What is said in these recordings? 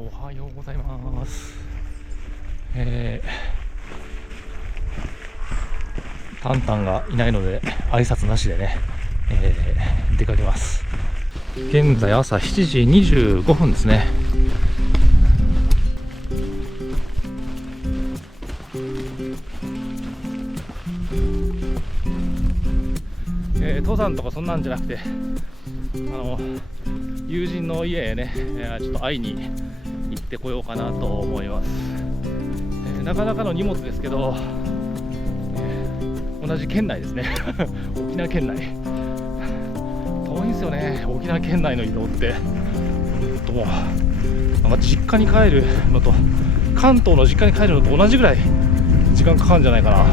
おはようございます。タンタンがいないので挨拶なしでね、出かけます。現在朝7時25分ですね。登山とかそんなんじゃなくて、友人の家へね、ちょっと会いに行ってこようかなと思います。なかなかの荷物ですけど、同じ県内ですね沖縄県内遠いんですよね。沖縄県内の移動ってもうなんか実家に帰るのと関東の実家に帰るのと同じぐらい時間かかるんじゃないかな。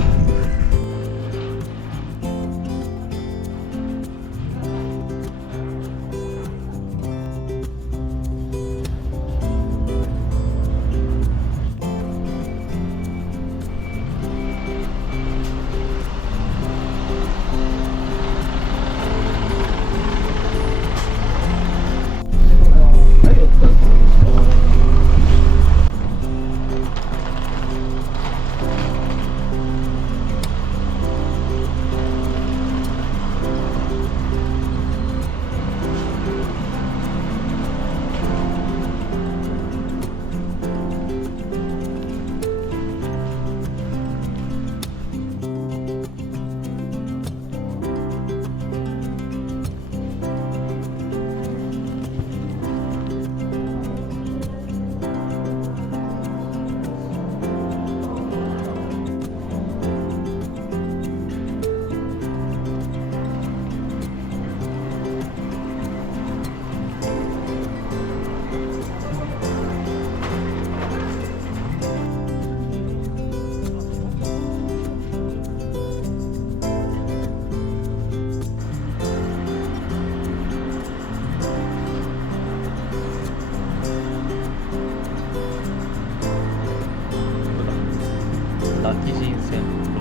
今帰人線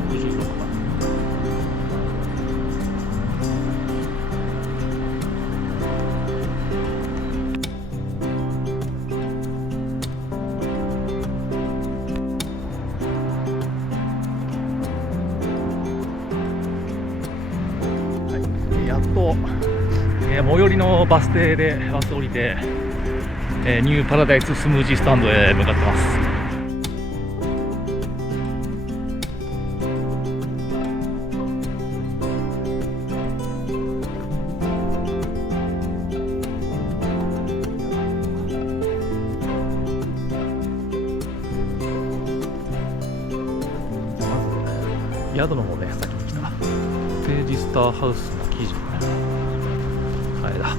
66番。やっと、最寄りのバス停でバス降りて、ニューパラダイススムージースタンドへ向かってます。宿の方ね、先に来たページスターハウスの記事、あれだ、こ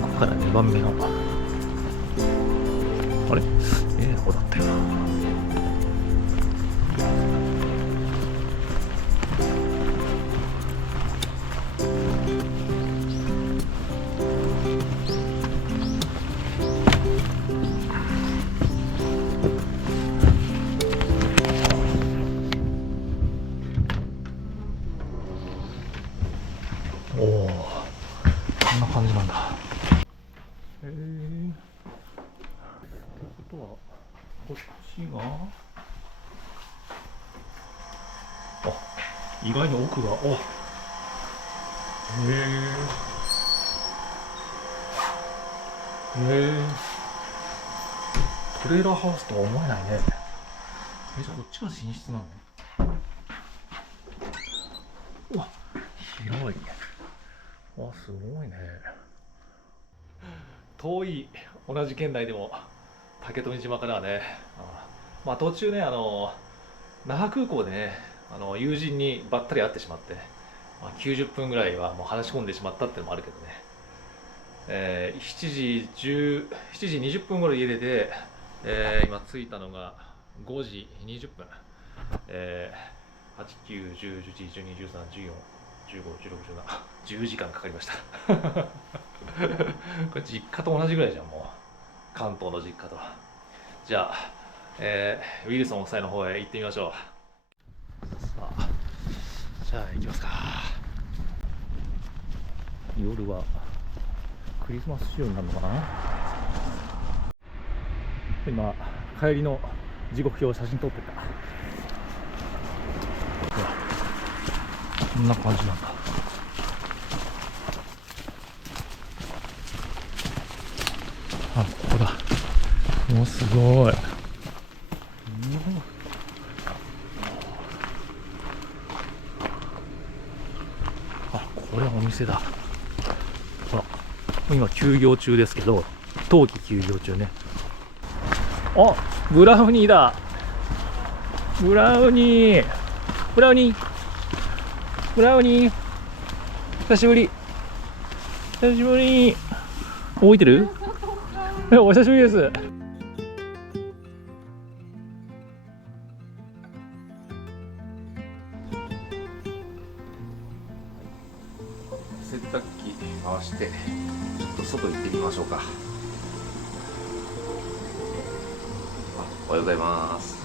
こから2番目のあれ方だったよな。おお、こんな感じなんだ。ってことはこっちが、意外に奥が、トレーラーハウスとは思えないね。じゃあこっちが寝室なの？うわ、広い。すごいね。遠い同じ県内でも竹富島からはね、途中ね、那覇空港でね、友人にばったり会ってしまって、90分ぐらいはもう話し込んでしまったっていうのもあるけどね、7時20分頃家出て、今着いたのが5時20分、8、9、10、11、12、13、14、15、16、17、10時間かかりましたこれ実家と同じぐらいじゃん、もう関東の実家と。じゃあ、ウィルソン夫妻の方へ行ってみましょう。さあ、じゃあ行きますか。夜はクリスマス仕様になるのかな。今帰りの時刻表を写真撮ってた。こんな感じなんだ。あ、ここだ。もうすごい。あ、これはお店だ。ほら、今休業中ですけど、冬季休業中ね。あ、ブラウニーだ。ブラウニー、ブラウニー、ブラウニー、久しぶり、久しぶり。覚えてる？お久しぶりです。洗濯機回してちょっと外行ってみましょうか。おはようございます。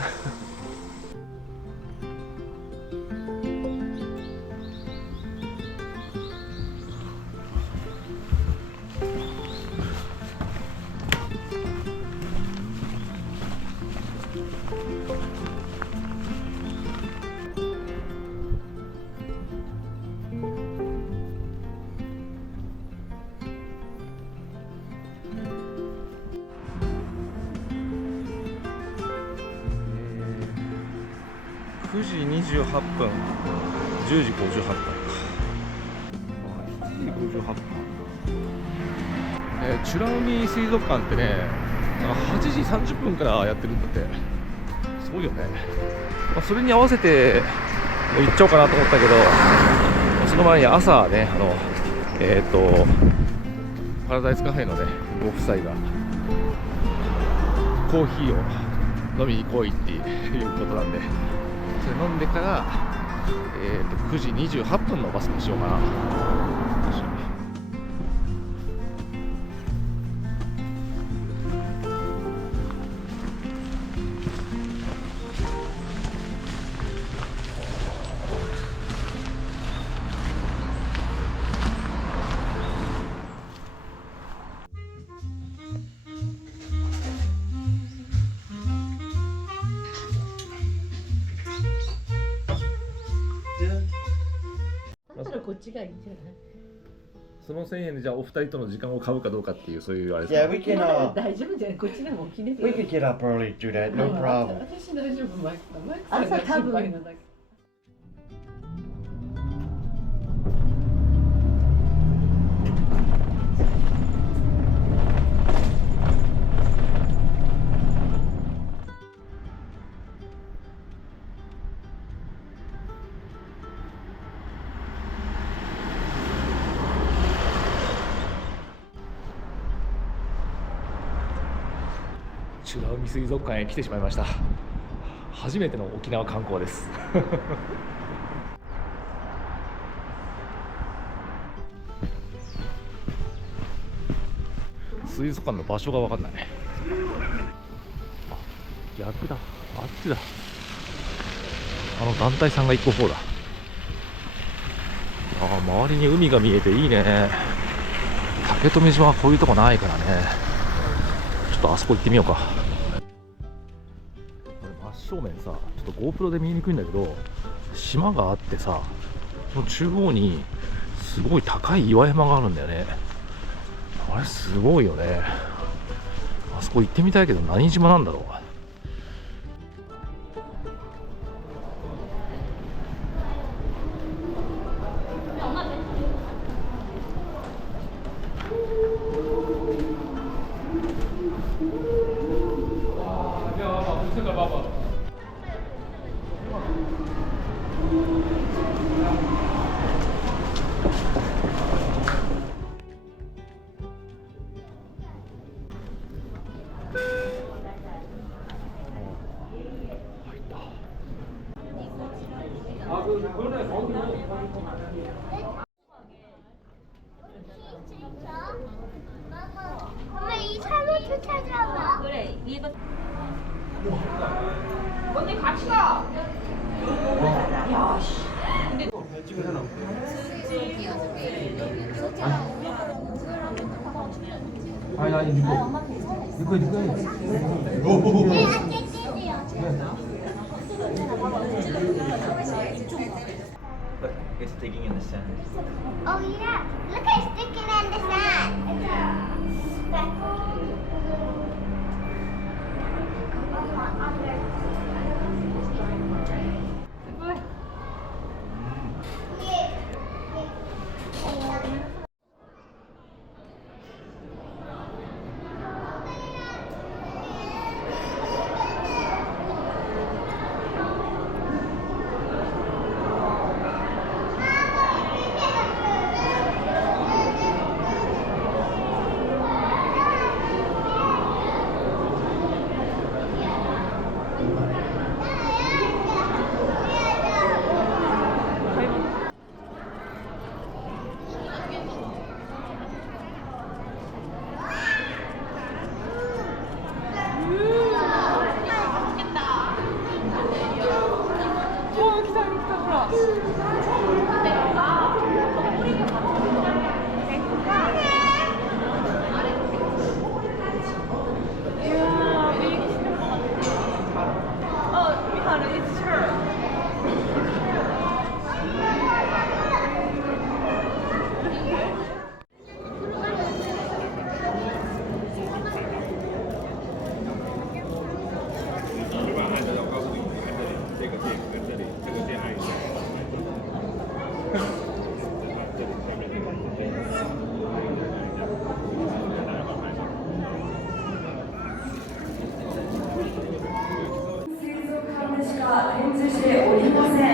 9時28分、10時58分か。7時58分。美ら海水族館ってね、8時30分からやってるんだって。すごいよね。それに合わせて行っちゃおうかなと思ったけど、その前に朝ね、パラダイスカフェのね、ご夫妻がコーヒーを飲みに来いっていうことなんで、それ飲んでから、9時28分のバスにしようかな。こっちがいいんじゃない？その1000円でじゃあお二人との時間を買うかどうかっていう、そういうあれですか。 Yeah, we can. 大丈夫じゃない？こっちでも起きれて We could get up early to do that. No problem. 私大丈夫。マイクさんが心配なだけ。美ら海水族館へ来てしまいました。初めての沖縄観光です。水族館の場所が分かんない。あ、逆だ、あっちだ。あの団体さんが行く方だ。あ、周りに海が見えていいね。竹富島はこういうとこないからね。ちょっとあそこ行ってみようか。真正面さ、ちょっと GoPro で見えにくいんだけど、島があってさ、その中央にすごい高い岩山があるんだよね。あれすごいよね。あそこ行ってみたいけど何島なんだろう。엄마 이 차로 찾아와. 그래, 얘가 언니 같이 가. 야, 씨. 근데 아니 이거 Look, it's digging in the sand. Oh yeah, look, it's sticking in the sand.展示しておりません。よ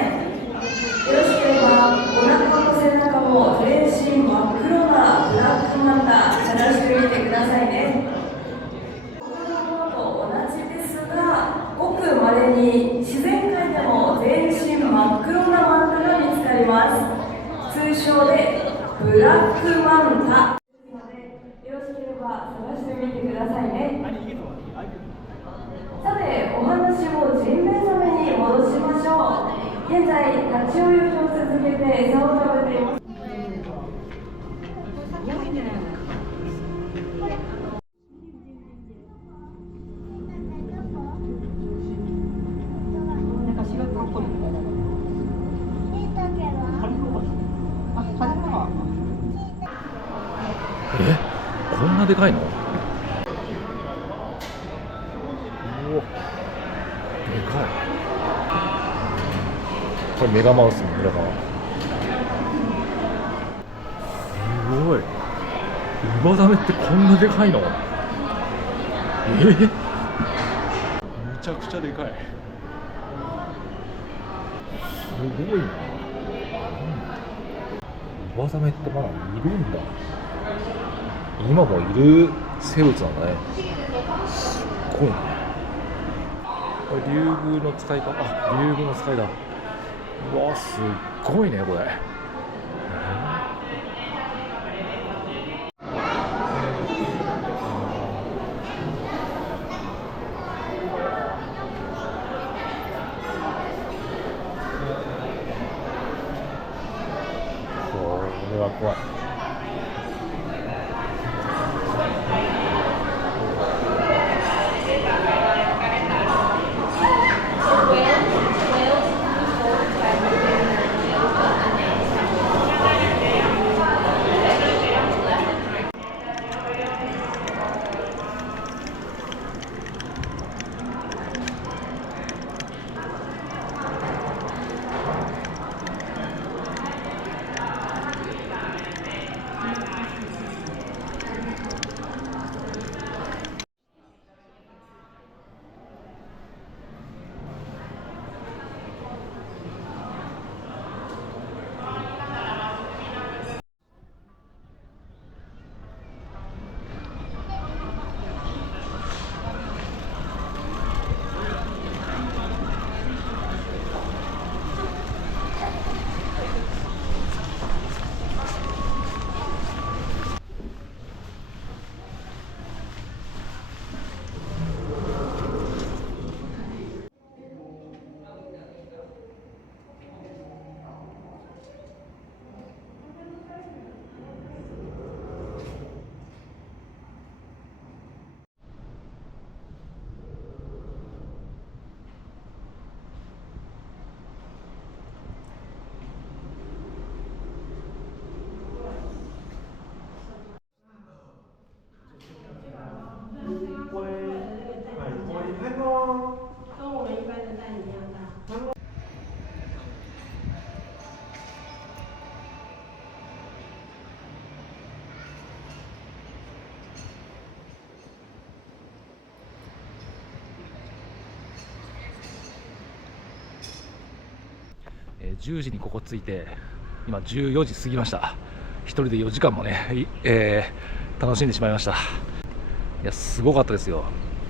ろしければお腹も背中も全身真っ黒なブラックマンタ探してみてくださいね。他のものと同じですが、ごく稀に自然界でも全身真っ黒なマンタが見つかります。通称でブラックマンタ。よろしければ探してみてくださいね。さて、お話をジンベエザメに戻しましょう。現在、立ち泳ぎを続けて餌を食べています。こんなでかいの？おお、でかい。これメガマウスの裏側。すごい。ウマザメってこんなでかいの？めちゃくちゃでかい。すごいな。ウマザメってまだいるんだ。今もいる生物なんだね。すっごいね。これ竜宮の使いか。あ、竜宮の使いだ。うわ、すっごいねこれ。これは怖い。10時にここ着いて今14時過ぎました。一人で4時間もね、楽しんでしまいました。いやすごかったですよ、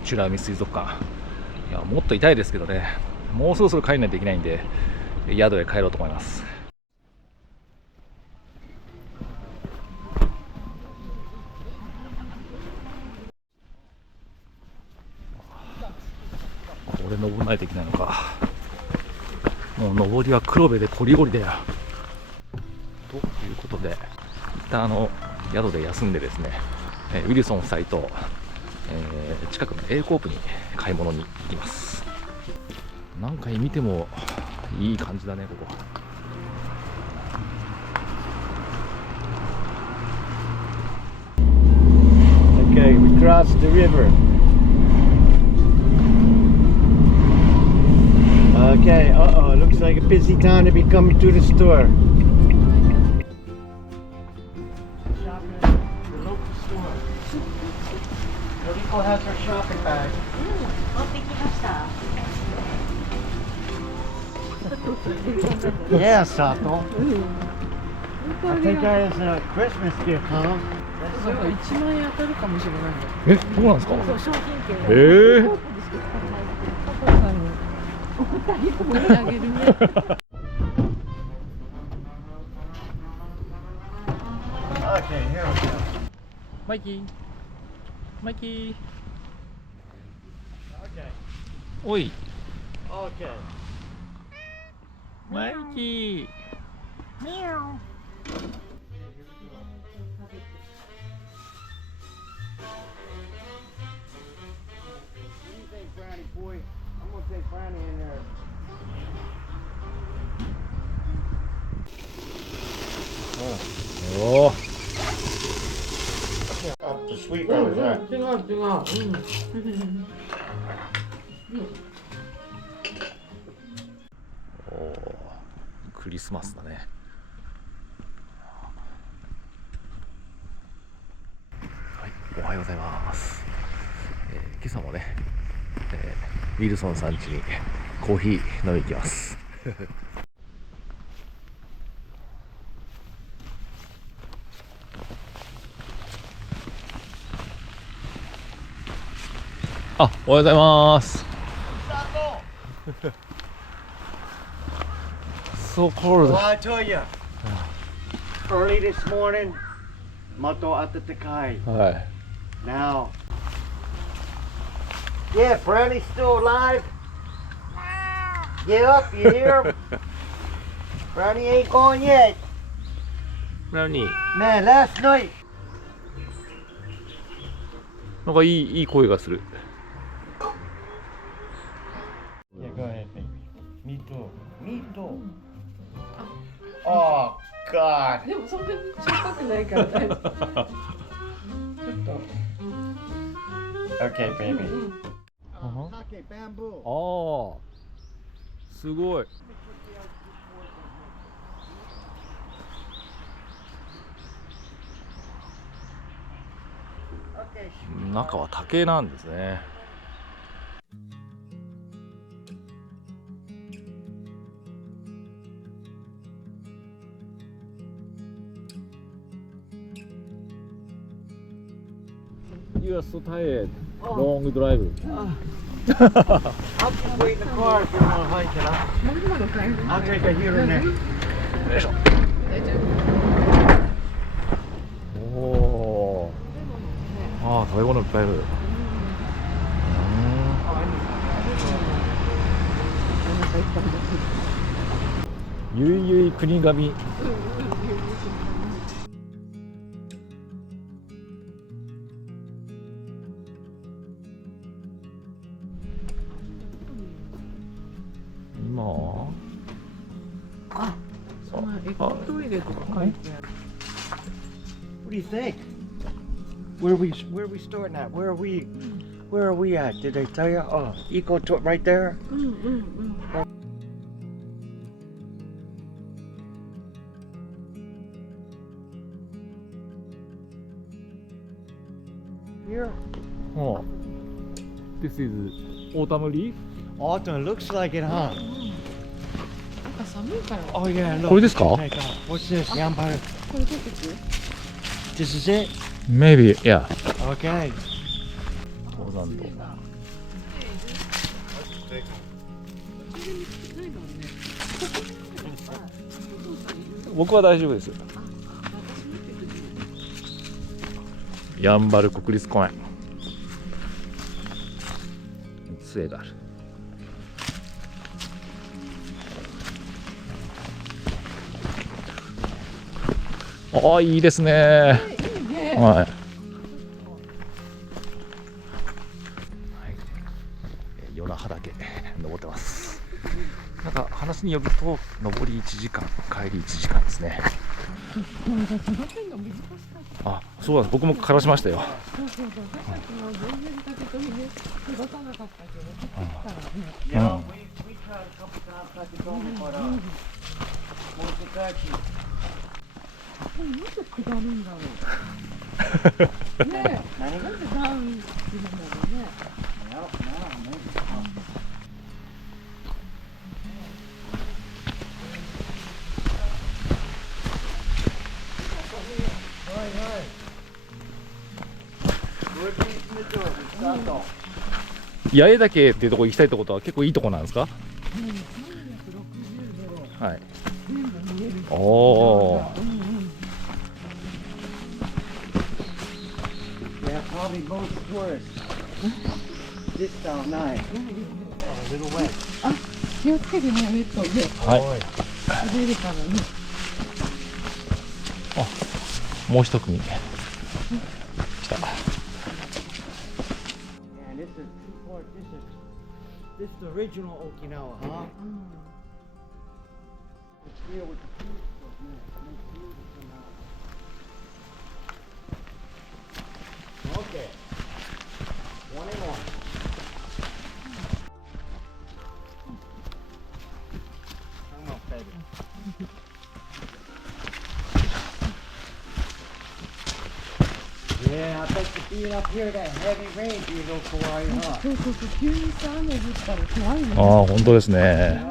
美ら海水族館。いやもっといたいですけどね、もうそろそろ帰らないといけないんで宿へ帰ろうと思います。これ登らないといけないのか。もう登りは黒部でこりごりだよ。ということで一旦宿で休んでですね、ウィルソン夫妻と、近くの A コープに買い物に行きます。何回見てもいい感じだねここ。Okay, we crossed the river. Okay, looks like a busy time to be coming to the store. The local store. Noriko has her shopping bag. Yeah, Sato. I think that is a Christmas gift, huh? それが1万円当たるかもしれないんだ。え、そうなんですか。そう、商品券。えー加藤さんに送ってあげるね。Okay, here we go. マイキー、マイキー。 Okay. おい、 Okay. マイキー。 Brownie boy, I'm gonna take Brownie in there.おお、 Up the sweet brothers, huh? 違う違う。おー、クリスマスだね。はい、おはようございます。今朝もね、ウィルソンさん家にコーヒー飲みに行きます。あ、おはようございます。So cold. Well, I tell you, early this morning, Mato Atatakai. はい。 Now, yeah, Brownie's still alive. Get up, you hear him? Brownie ain't gone yet. なに、 Man, last night. なんかいい声がする。 Yeah, go ahead, baby. Me too. Me too. Oh, God. でもそんなにしょっぱくないから大丈夫。ちょっと。 Okay, baby. Sake bamboo. ああ、すごい。中は竹なんですね。You are so tired. Long drive. I'll just wait in the car if you want to hike it up. I'll take a here and there. よいしょ。おお。ああ、食べ物いっぱいある。ゆいゆい国神。今。あ、そのエコトイレとか書いてある。 What do you think? Where are we starting at? Where are we at? Did they tell you? Oh, Eco Tour right there. Here. Oh, this is autumn leaf. Autumn looks like it, huh? 中寒いから。 Oh yeah, look. これですか What's this? Yambaru. これ取ってく。 This is it? Maybe, yeah. Okay. 登山道。僕は大丈夫です。やんばる国立公園。杖がある。ああ、いいですね。はい。与那覇岳登ってます。なんか話によると上り1時間帰り1時間ですね。あ、そうなんです。僕も枯らしましたよ。そうそうそう。さっきの全然竹取りで育たなかったけど、取ってきたらね。Yeah, we tried a couple times not to go, but Motokachi. もっと下るんだろう。ねえ、なんでダウンするんだろうね。八重岳っていうところ行きたいってことは結構いいとこなんですか？はい。おお。 Yeah, probably most tourists. This down night. A little wet. 気をつけてね、ウェットではい。滑るからね。もう一組来た。 And this is Newport. This is the original Okinawa, huh? It's here with the beautiful, man. It's beautiful now. Okay. One and one. I'm gonna pay it. Yeah, I think the being up here, that heavy rain be a little Kauai, huh? そうそうそう、急にさ、雨降ったら怖いね。ああ、本当ですね。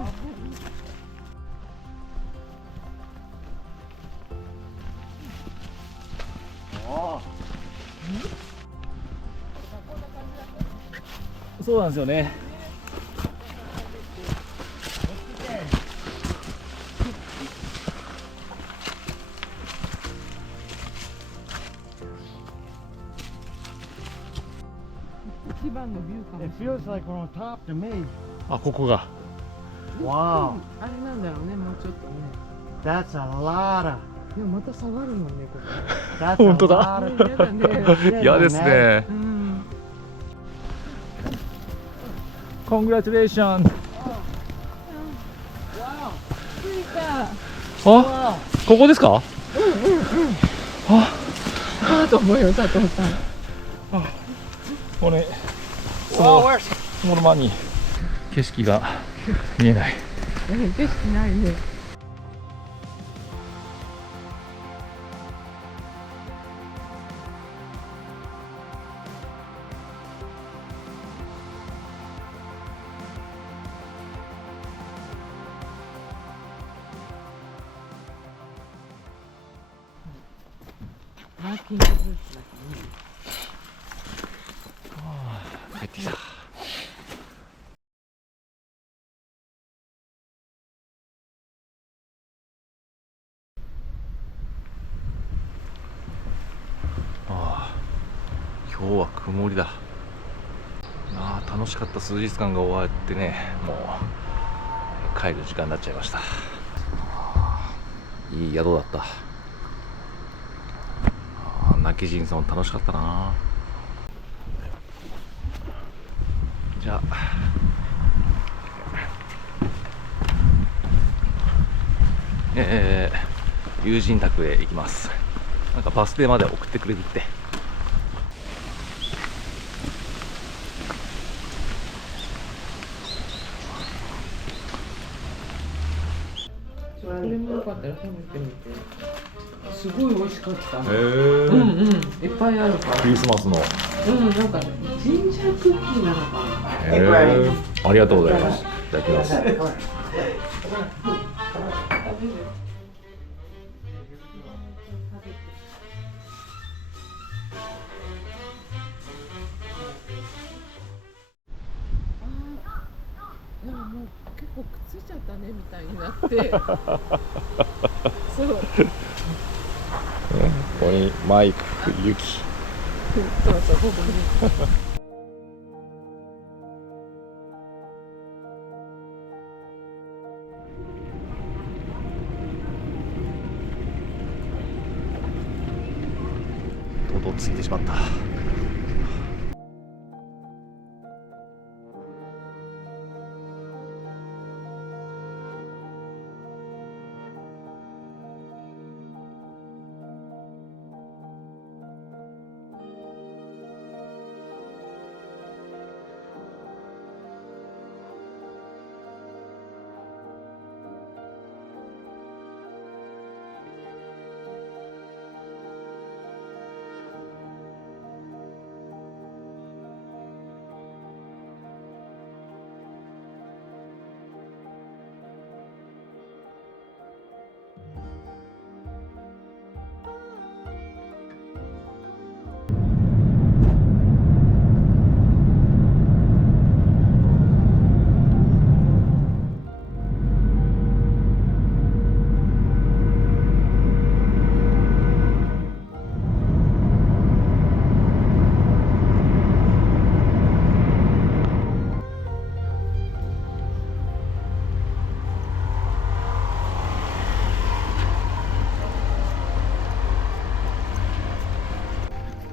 Oh. そうなんですよね。一番のビューかも It しれない。 feels like we're on top to me. あ、ここが。 Wow. あれなんだろうね、もうちょっとね。 That's a lot of. でもまた下がるもんね、こ That's 本 a 当だ。 lot こ。 of. 嫌だね。嫌ですね。うん。 Congratulations。着いた。あ、ここですか？あと思うよ、佐藤さん。これ、 Whoa, where's その間に景色が見えない。景色ないね。マーキングブーツだけどね。帰ってきた。ああ、今日は曇りだ。ああ、楽しかった数日間が終わってね、もう帰る時間になっちゃいました。いい宿だった。泣き人さんも楽しかったな。じゃあ友人宅へ行きます。なんかバス停まで送ってくれるって。これもよかったら食べてみて。すごい美味しかった。へうんうん、いっぱいあるから。クリスマスの。なんかジンジャークッキーなのかな。ありがとうございます。いただきます。べる。でももう結構くっついちゃったねみたいになってそうここにマイク、ユキ。そうそうここにとうとうついてしまった。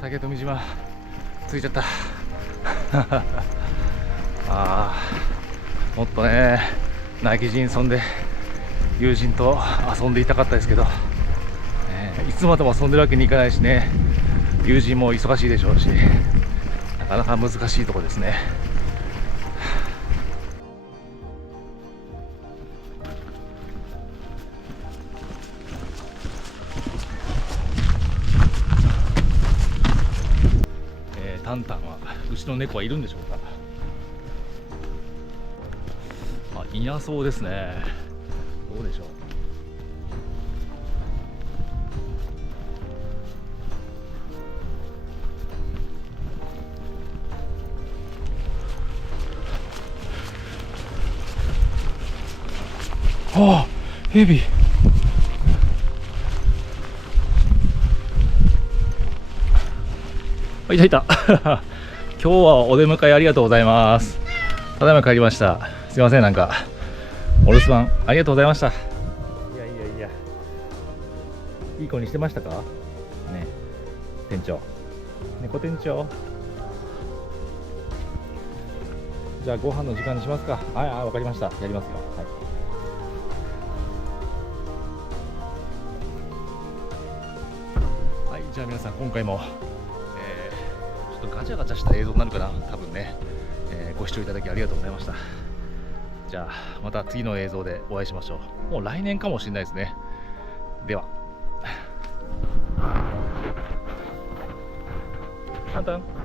竹富島着いちゃったもっとね泣き人村で友人と遊んでいたかったですけど、いつまでも遊んでるわけにいかないしね、友人も忙しいでしょうし、なかなか難しいところですね。タンタンはうちの猫はいるんでしょうか。いなそうですね。どうでしょう。ああ、ヘビ。いたいた今日はお出迎えありがとうございます。ただいま帰りました。すいません、なんかお留守番ありがとうございました。いやいい子にしてましたかね、店長、猫店長。じゃあご飯の時間にしますか。はい、わかりました。やりますよ。はい、じゃあ皆さん今回もちょっとガチャガチャした映像になるかな、多分ね、ご視聴いただきありがとうございました。じゃあまた次の映像でお会いしましょう。もう来年かもしれないですね。ではタンタン。